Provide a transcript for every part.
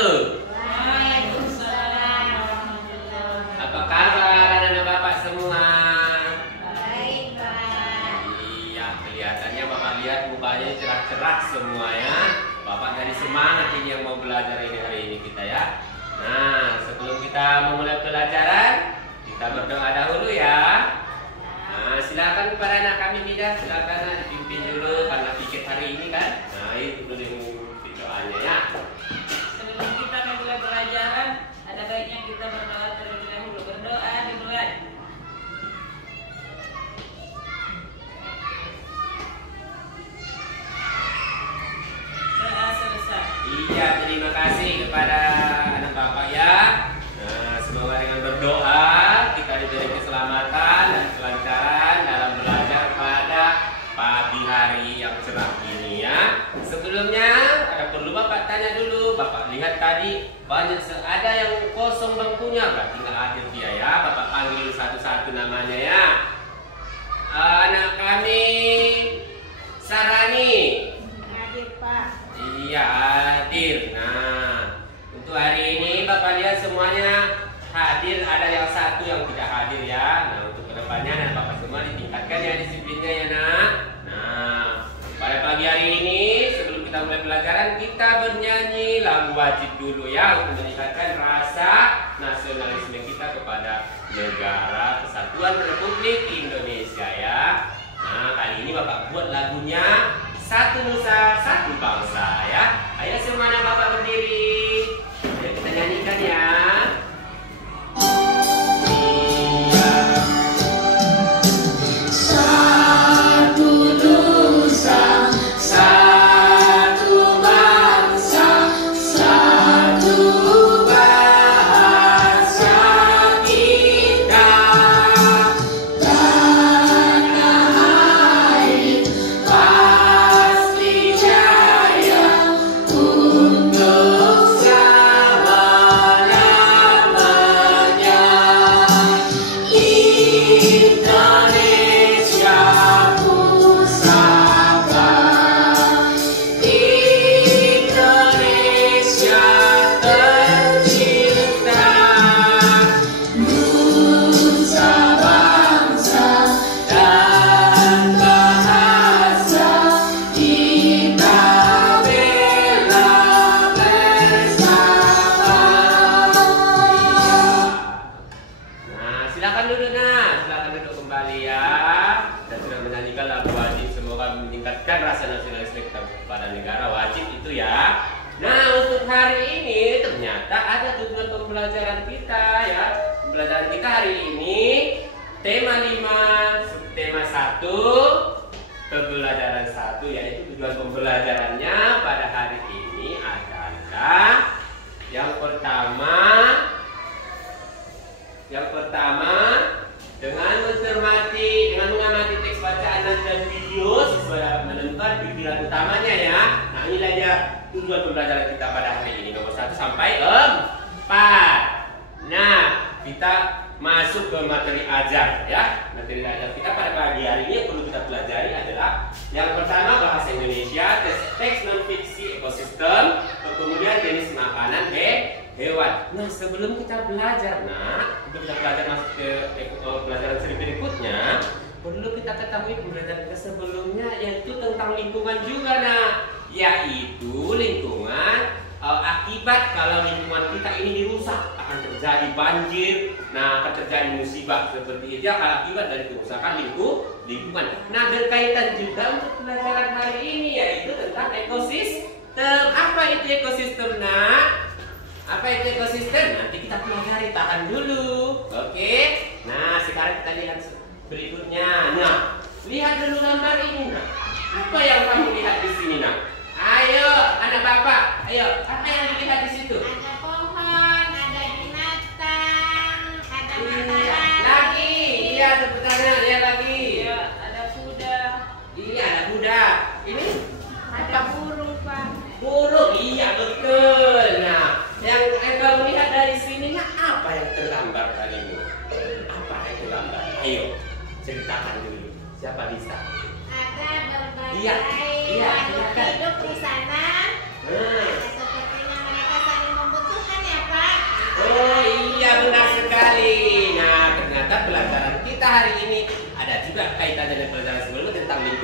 wabarakatuh. Waalaikumsalam warahmatullahi wabarakatuh. Apa kabar anak bapak semua? Baik, Pak. Iya, kelihatannya bapak lihat mukanya cerah-cerah semua ya. Bapak dari semangat ini yang mau belajar ini hari ini kita ya. Nah, sebelum kita memulai pelajaran, kita berdoa dahulu ya. Nah, silakan para anak kami tidak, silakan dipimpin dulu karena pikir hari ini kan. Nah, itu dulu doanya ya. Sebelum kita memulai pelajaran, ada baiknya kita berdoa terlebih dahulu. Berdoa dimulai. Doa selesai. Iya, terima kasih kepada anak bapak ya. Nah, semoga dengan berdoa kita diberi keselamatan dan kelancaran dalam belajar pada pagi hari yang cerah ini ya. Sebelumnya ada perlu bapak tanya dulu. Bapak lihat tadi banyak ada yang kosong bangkunya, berarti nggak hadir dia ya. Bapak panggil satu-satu namanya ya. Anak kami Sarani. Hadir, Pak. Iya, hadir. Nah, untuk hari ini Bapak lihat semuanya hadir, ada yang satu yang tidak hadir ya. Nah, untuk kedepannya anak Bapak semua ditingkatkan ya disiplinnya ya nak. Nah, pada pagi hari ini sebelum kita mulai pelajaran kita bernyanyi lagu wajib dulu ya untuk meningkatkan rasa nasionalisme kita kepada negara Kesatuan Republik Indonesia ya. Nah, kali ini Bapak buat lagunya Satu Nusa Satu Bangsa ya. Ayo semuanya Bapak berdiri. Ayo kita nyanyikan ya. Satu nusa, satu bangsa, satu bahasa kita. Tanah air pasti jaya untuk selama-lamanya. Indonesia pusaka, Indonesia tercinta, nusa bangsa dan bahasa kita bela bersama. Nah, silakan duduk nah, silakan duduk kembali ya. Kita sudah menyanyikan lagu wajib, semoga meningkatkan rasa nasionalisme kita kepada negara wajib itu ya. Nah, untuk hari ini ternyata ada tujuan pembelajaran kita ya. Pembelajaran kita hari ini tema 5, tema 1, pembelajaran 1 yaitu tujuan pembelajarannya pada hari ini adalah yang pertama dengan mengamati teks bacaan dan video siswa dapat menemukan pikiran utamanya ya. Nah, inilah dia tujuan pembelajaran kita pada hari ini nomor 1 sampai 4. Nah, kita masuk ke materi ajar ya. Materi ajar kita pada pagi hari ini yang perlu kita pelajari adalah yang pertama bahasa Indonesia, teks non fiksi ekosistem, kemudian jenis makanan hewan. Nah, sebelum kita belajar, untuk kita belajar masuk ke pelajaran seri berikutnya, perlu kita ketahui pembelajaran kita sebelumnya yaitu tentang lingkungan juga yaitu lingkungan akibat kalau lingkungan kita ini dirusak akan terjadi banjir, akan terjadi musibah seperti itu akibat dari kerusakan lingkungan. Nah, berkaitan juga untuk pelajaran hari ini yaitu tentang ekosistem. Apa itu ekosistem Apa itu ekosistem? Nanti kita pelajari, tahan dulu. Oke. Nah, sekarang kita lihat berikutnya. Nah, lihat dulu gambar ini Apa yang kamu lihat di sini Ayo, anak bapak. Ayo, apa yang dilihat di situ? Ada pohon, ada binatang, ada makanan. Lagi. Iya, tepuk tangan. Lihat lagi. Iya, ada kuda. Iya, ada kuda. Ini Ada burung, Pak. burung. Iya, betul. Nah, yang kamu lihat dari sininya apa yang tergambar tadimu? Apa yang tergambar? Ayo, ceritakan dulu. Siapa bisa? Ada berbagai Iya, makhluk silakan. hidup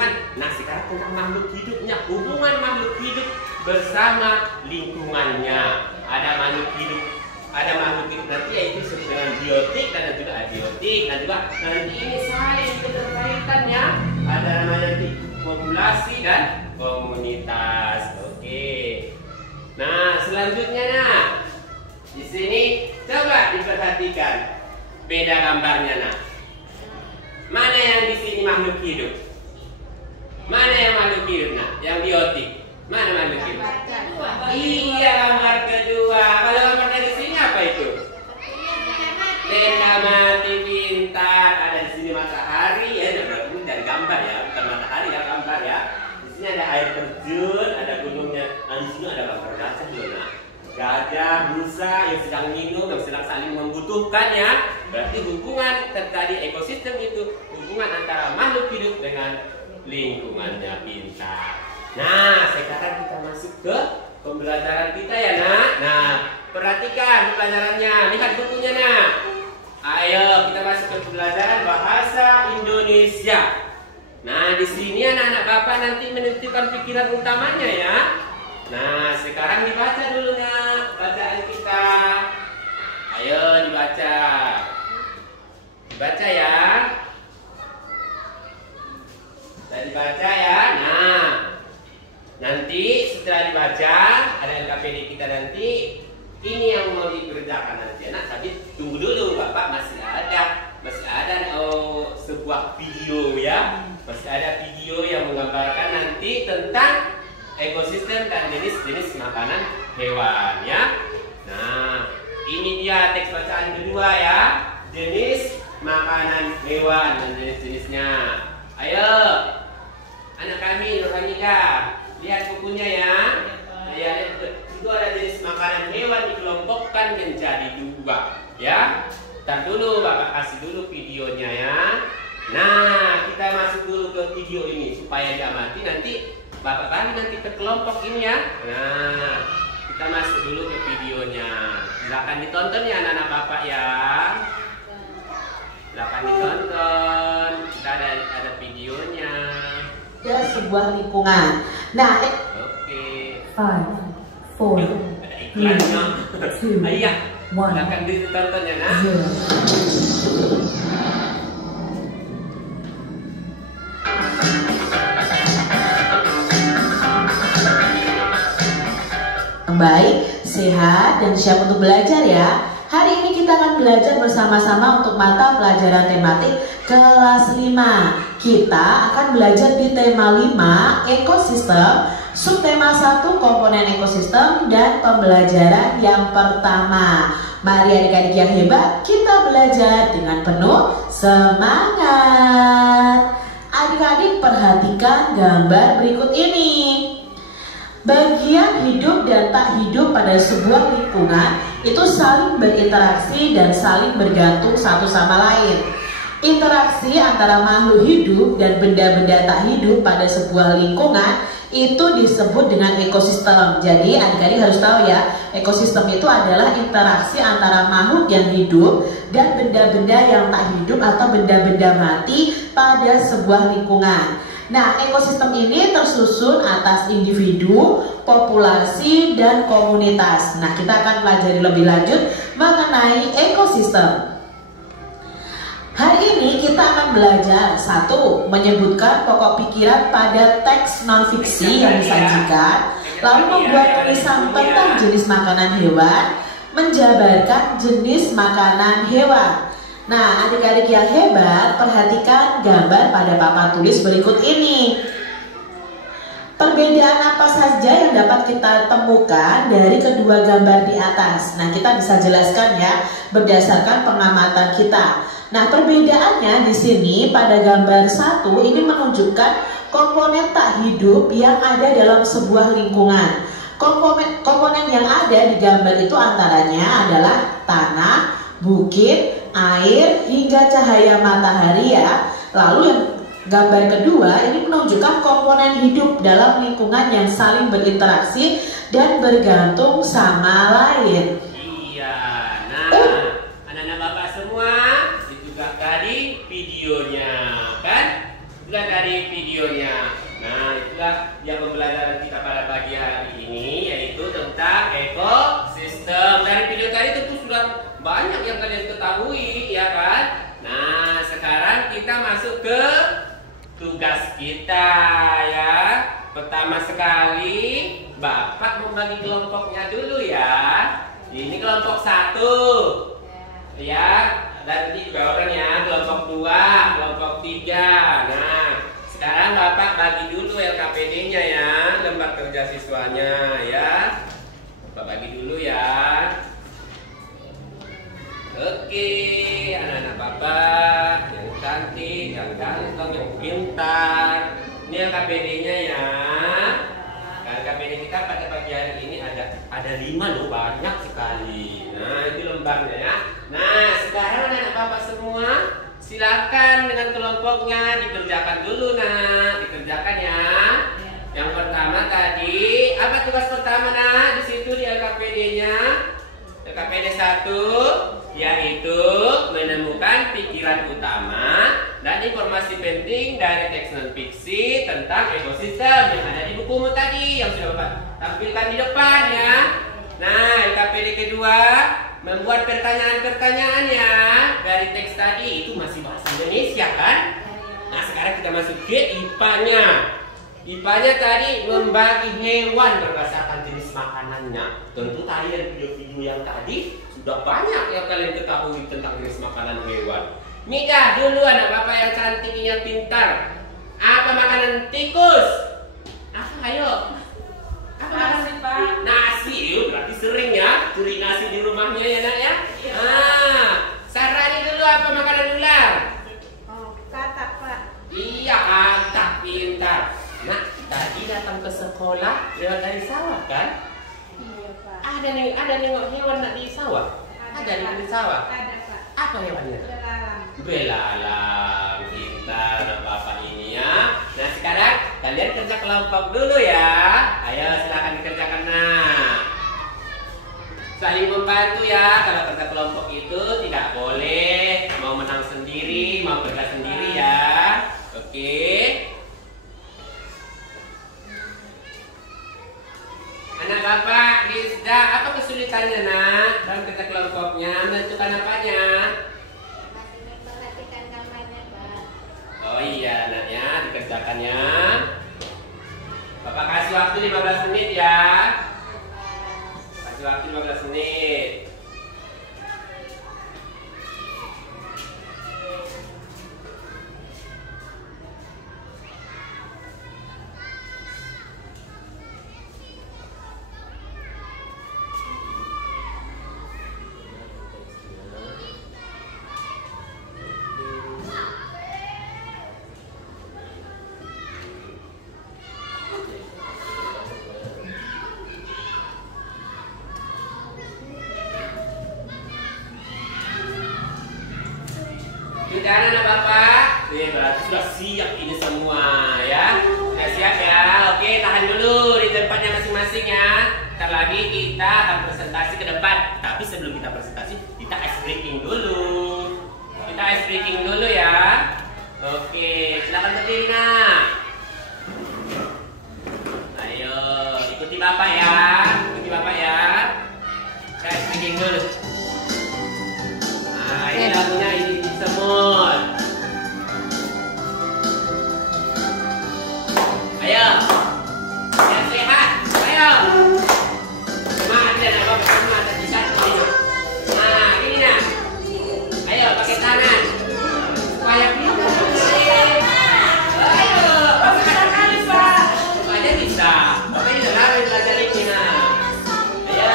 kan? Nah sekarang tentang makhluk hidupnya, hubungan makhluk hidup bersama lingkungannya. Ada makhluk hidup nanti yaitu dengan biotik dan juga abiotik, dan juga nanti ini saling keterkaitan ya. Ada namanya nanti populasi dan komunitas. Oke. Nah selanjutnya nah, di sini coba diperhatikan beda gambarnya nah. Mana yang di sini makhluk hidup? Mana yang makhluk hidup nah? Yang biotik. Mana makhluk hidup? Iya, gambar kedua. Kalau gambar dari sini apa itu? Benda mati bintang. Ada di sini matahari ya, ini dari gambar ya, bukan matahari ya, gambar ya. Di sini ada air terjun, ada gunungnya. Nah di sini ada gambar gajah juga nah. Gajah, rusa yang sedang minum, yang sedang saling membutuhkan ya. Berarti hubungan terjadi ekosistem itu hubungan antara makhluk hidup dengan lingkungannya bintang. Nah, sekarang kita masuk ke pembelajaran kita ya nak. Nah, perhatikan pembelajarannya. Lihat bukunya nak. Ayo kita masuk ke pembelajaran bahasa Indonesia. Nah, di sini anak-anak Bapak nanti menentukan pikiran utamanya ya. Nah, sekarang dibaca dulu nak bacaan kita. Ayo dibaca. Dibaca ya. Sudah dibaca ya. Nah, nanti setelah dibaca ada LKPD kita nanti. Ini yang mau dikerjakan nanti anak. Tapi tunggu dulu Bapak, masih ada sebuah video ya. Masih ada video yang menggambarkan nanti tentang ekosistem dan jenis-jenis makanan hewan ya. Nah, ini dia teks bacaan kedua ya. Jenis makanan hewan dan jenis-jenisnya. Ayo, anak kami Nurhanika, lihat bukunya ya. Lihat itu ada jenis makanan hewan dikelompokkan menjadi dua ya. Ntar dulu Bapak kasih dulu videonya ya. Nah, kita masuk dulu ke video ini supaya diamati nanti Bapak balik nanti ke kelompok ini ya. Nah, kita masuk dulu ke videonya. Silakan ditonton ya anak-anak Bapak ya. Silakan ditonton. Kita ada videonya. Ada sebuah lingkungan. Nah, oke. 5, 4, ada iklannya. 2, Ayah, 1, silakan ditonton ya nak. 0. Baik, sehat, dan siap untuk belajar ya. Hari ini kita akan belajar bersama-sama untuk mata pelajaran tematik kelas 5. Kita akan belajar di tema 5, ekosistem, subtema 1, komponen ekosistem, dan pembelajaran yang pertama. Mari adik-adik yang hebat, kita belajar dengan penuh semangat. Adik-adik perhatikan gambar berikut ini. Bagian hidup dan tak hidup pada sebuah lingkungan itu saling berinteraksi dan saling bergantung satu sama lain. Interaksi antara makhluk hidup dan benda-benda tak hidup pada sebuah lingkungan itu disebut dengan ekosistem. Jadi adik-adik harus tahu ya, ekosistem itu adalah interaksi antara makhluk yang hidup dan benda-benda yang tak hidup atau benda-benda mati pada sebuah lingkungan. Nah, ekosistem ini tersusun atas individu, populasi, dan komunitas. Nah, kita akan pelajari lebih lanjut mengenai ekosistem. Hari ini kita akan belajar 1. Menyebutkan pokok pikiran pada teks non-fiksi yang disajikan, lalu membuat tulisan tentang jenis makanan hewan, menjabarkan jenis makanan hewan. Nah, adik-adik yang hebat, perhatikan gambar pada papan tulis berikut ini. Perbedaan apa saja yang dapat kita temukan dari kedua gambar di atas? Nah, kita bisa jelaskan ya berdasarkan pengamatan kita. Nah, perbedaannya di sini pada gambar 1 ini menunjukkan komponen tak hidup yang ada dalam sebuah lingkungan. Komponen yang ada di gambar itu antaranya adalah tanah, bukit, air, hingga cahaya matahari ya. Lalu yang gambar kedua ini menunjukkan komponen hidup dalam lingkungan yang saling berinteraksi dan bergantung sama lain. Iya, nah anak-anak Bapak semua itu juga tadi videonya kan? Sudah tadi dari videonya. Nah, itulah yang pembelajaran kita pada pagi hari ini, yaitu tentang ekosistem. Dari video tadi tentu sudah banyak yang kalian ketahui, ya kan? Nah, sekarang kita masuk ke tugas kita, ya. Pertama sekali, Bapak membagi kelompoknya dulu ya. Ini kelompok 1, ya. Dan ini juga orangnya kelompok 2, kelompok 3. Nah, sekarang Bapak bagi dulu LKPD-nya ya, lembar kerja siswanya ya. Bapak bagi dulu ya. Oke, anak-anak Bapak yang cantik, yang ganteng, yang pintar. Ini LKPD-nya ya. LKPD kita pada pagi hari ini ada 5 loh, banyak sekali. Nah, itu lembarnya ya. Nah, sekarang anak-anak Bapak semua silakan dengan kelompoknya dikerjakan dulu, nak. Dikerjakan ya. Yang pertama tadi, apa tugas pertama, nak? Di situ di LKPD-nya. LKPD 1 yaitu menemukan pikiran utama dan informasi penting dari teks non fiksi tentang ekosistem yang ada di bukumu tadi yang sudah Bapak tampilkan di depan ya. Nah, LKPD kedua membuat pertanyaan-pertanyaan ya dari teks tadi, itu masih bahasa Indonesia kan? Nah, sekarang kita masuk ke IPA-nya. IPA-nya tadi membagi hewan berdasarkan jenis makanannya. Tentu tadi dari video-video yang tadi sudah banyak yang kalian ketahui tentang jenis makanan hewan. Mika dulu, anak Bapak yang cantik, yang pintar. Apa makanan tikus? Apa, ayo? Apa Nasi, Pak. Nasi, berarti sering ya curi nasi di rumahnya ya, nak ya? Ah, Sarani dulu, apa makanan ular? Oh, katak, Pak. Iya, katak, pintar. Nah, tadi datang ke sekolah lewat dari sawah kan? Iya, Pak. Ada nengok hewan nak di sawah? Ada di sawah? Ada, Pak. Apa hewannya? Belalang. Belalang, pintar anak Bapak ini ya. Nah, sekarang kalian kerja kelompok dulu ya. Ayo silakan dikerjakan. Nah, saling membantu ya. Kalau kerja kelompok itu tidak boleh mau menang sendiri, mau kerja sendiri ya. Oke. Anak Bapak, Rizda, apa kesulitannya, nak? Dalam kerja kelompoknya menentukan apanya? Masih memperhatikan gambarnya, Pak. Oh iya, anaknya dikerjakannya. Bapak kasih waktu 15 menit ya. Kasih waktu 15 menit. Sudah anak Bapak? Berarti sudah siap ini semua ya. Sudah siap ya. Oke, tahan dulu di tempatnya masing-masing ya. Ntar lagi kita akan presentasi ke depan. Tapi sebelum kita presentasi, kita ice breaking dulu. Kita ice breaking dulu ya. Oke, silakan berdiri, nak. Ayo, ikuti Bapak ya. Ikuti Bapak ya. Kita ice breaking dulu. Nah, ini lagunya ini semut. Ayo, yang sehat. Ayo. Semangat dan apa bersama dan bisa. Nah, ini nah. Ayo pakai tangan supaya bisa. Ayo, pakai tangan Pak. Supaya bisa. Bapak ini lari belajar ini nah. Ayo.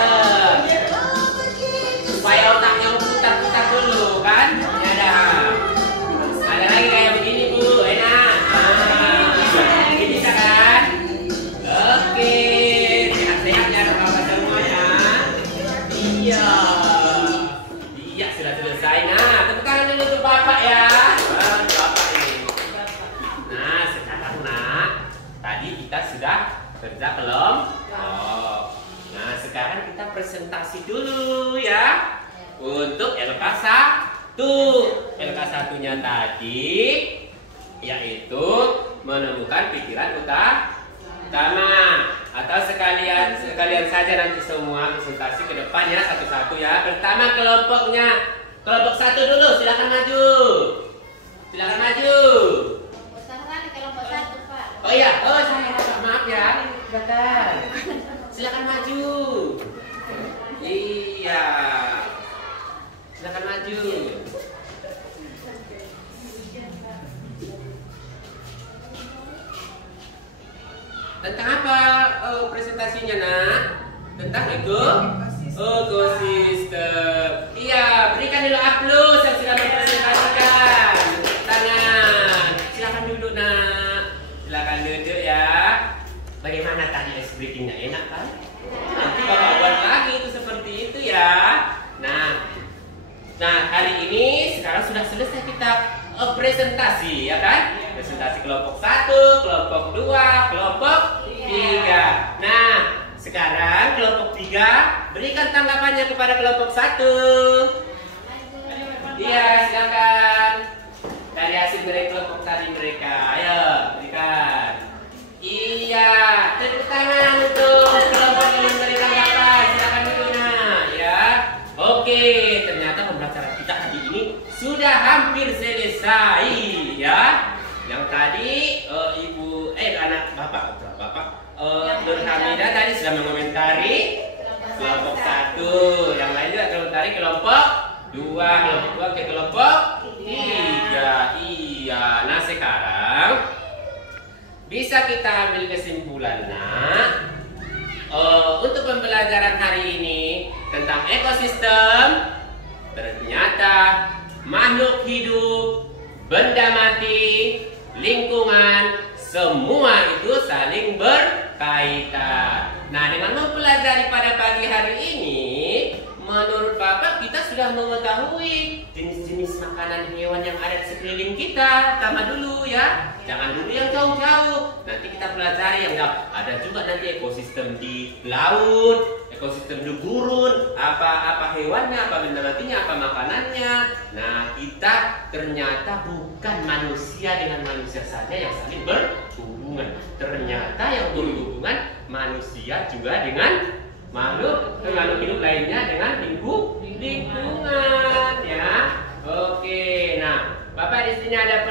Supaya otaknya putar-putar dulu kan? Ya dah. Ada lagi kayak begini Bu, enak. Ini bisa kan? Oke, sehat-sehat ya Bapak semua ya. Iya. Iya sudah selesai. Nah, tepuk tangan dulu untuk Bapak ya. Bapak ini. Nah, sekarang nak, tadi kita sudah kerja belum? Oh. Nah, sekarang kita presentasi dulu ya. Untuk LK1. LK1-nya tadi yaitu menemukan pikiran utama. Atau sekalian saja nanti semua presentasi ke depannya satu-satu ya. Pertama kelompoknya, kelompok 1 dulu, silakan maju. Silakan maju. Kelompok 1, Pak. Oh iya, saya maaf ya. Silakan maju. Iya. Silakan maju. Tentang apa presentasinya, Nak? Tentang ekosistem. Iya, berikan dulu aplaus yang sudah mempresentasikan. Tepuk tangan. Silakan duduk, Nak. Silakan duduk ya. Bagaimana tadi ice breakingnya, enak kan? Nanti Bapak buat lagi itu seperti itu ya. Nah, hari ini sekarang sudah selesai kita presentasi ya kan? Presentasi kelompok 1, kelompok 2, kelompok 3. Nah, sekarang kelompok 3 berikan tanggapannya kepada kelompok 1. Iya, silakan. Dari hasil dari kelompok tadi mereka. Ayo, berikan. Iya, tepuk tangan untuk kelompok yang memberi tanggapan. Silakan dulu, Nah, ya. Oke, ternyata pembelajaran kita hari ini sudah hampir selesai ya. Yang tadi anak Bapak Nur Hamidah tadi sudah mengomentari kelompok 1, yang lain juga komentari kelompok 2, kelompok 2 ke kelompok 3. Iya, nah sekarang bisa kita ambil kesimpulan, Nak. Untuk pembelajaran hari ini tentang ekosistem, ternyata makhluk hidup, benda mati, lingkungan, semua itu saling berkaitan. Nah, dengan mempelajari pada pagi hari ini, menurut Bapak kita sudah mengetahui jenis-jenis makanan hewan yang ada di sekeliling kita. Pertama dulu ya, jangan dulu yang jauh-jauh. Nanti kita pelajari yang jauh. Ada juga nanti ekosistem di laut, ekosistem di gurun, apa hewannya, apa benda matinya, apa makanannya. Nah, kita ternyata bukan manusia dengan manusia saja yang saling berhubungan. Ternyata yang berhubungan manusia juga dengan makhluk hidup lainnya dengan lingkungan ya. Oke, nah Bapak di sini ada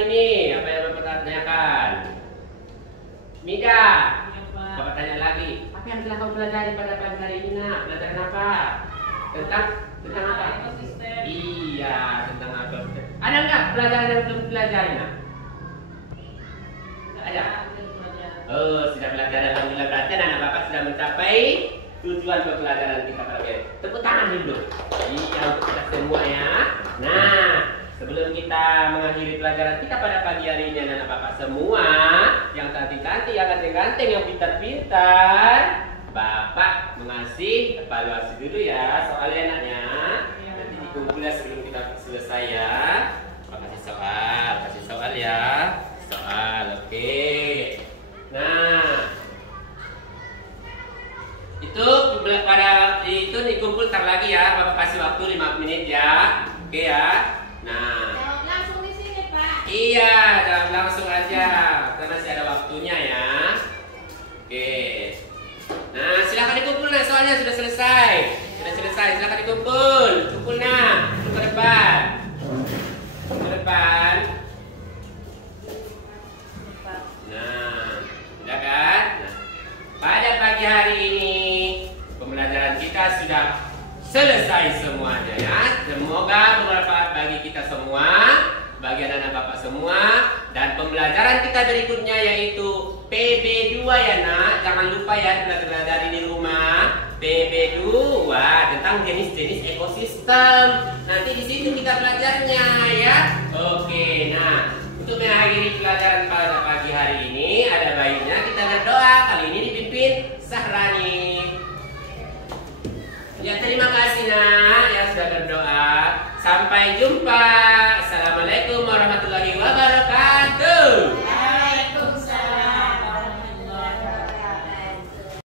ini apa yang Bapak tanyakan? Mida, Bapak tanya lagi. Apa yang telah kau pelajari pada pagi hari ini, Nak? Pelajaran apa? Tentang apa? Ekosistem. Iya, tentang apa? Ada nggak pelajaran yang belum pelajari, Nak? Ada. Sudah belajar, alhamdulillah, berarti anak Bapak sudah mencapai tujuan pembelajaran kita pada hari ini. Tepuk tangan dulu. Iya, untuk kita semua ya. Nah, sebelum kita mengakhiri pelajaran kita pada pagi hari ini, anak Bapak semua yang cantik-cantik, yang ganteng-ganteng, yang pintar-pintar, Bapak mengasih evaluasi dulu ya soalnya anaknya. Nanti dikumpul ya sebelum kita selesai ya. Bapak kasih soal ya. Soal, oke. Nah, itu pada itu dikumpul ntar lagi ya. Bapak kasih waktu 5 menit ya. Oke ya. Nah, Jawab langsung di sini, Pak. iya, jawab langsung aja karena masih ada waktunya ya. Oke. Nah, silakan dikumpul nah, soalnya sudah selesai. Silakan dikumpul. Kumpul nah, ke depan. Ke depan. Nah, sudah kan? Nah, pada pagi hari ini pembelajaran kita sudah selesai semuanya ya. Semoga bermanfaat bagi kita semua, bagi anak-anak Bapak semua. Dan pembelajaran kita berikutnya yaitu PB2 ya, Nak. Jangan lupa ya belajar di rumah. PB2 tentang jenis-jenis ekosistem. Nanti di situ kita belajarnya ya. Oke, nah untuk mengakhiri pelajaran pada pagi hari ini ada baiknya kita berdoa. Kali ini dipimpin Sahrani. Ya, terima kasih Nak yang sudah berdoa. Sampai jumpa.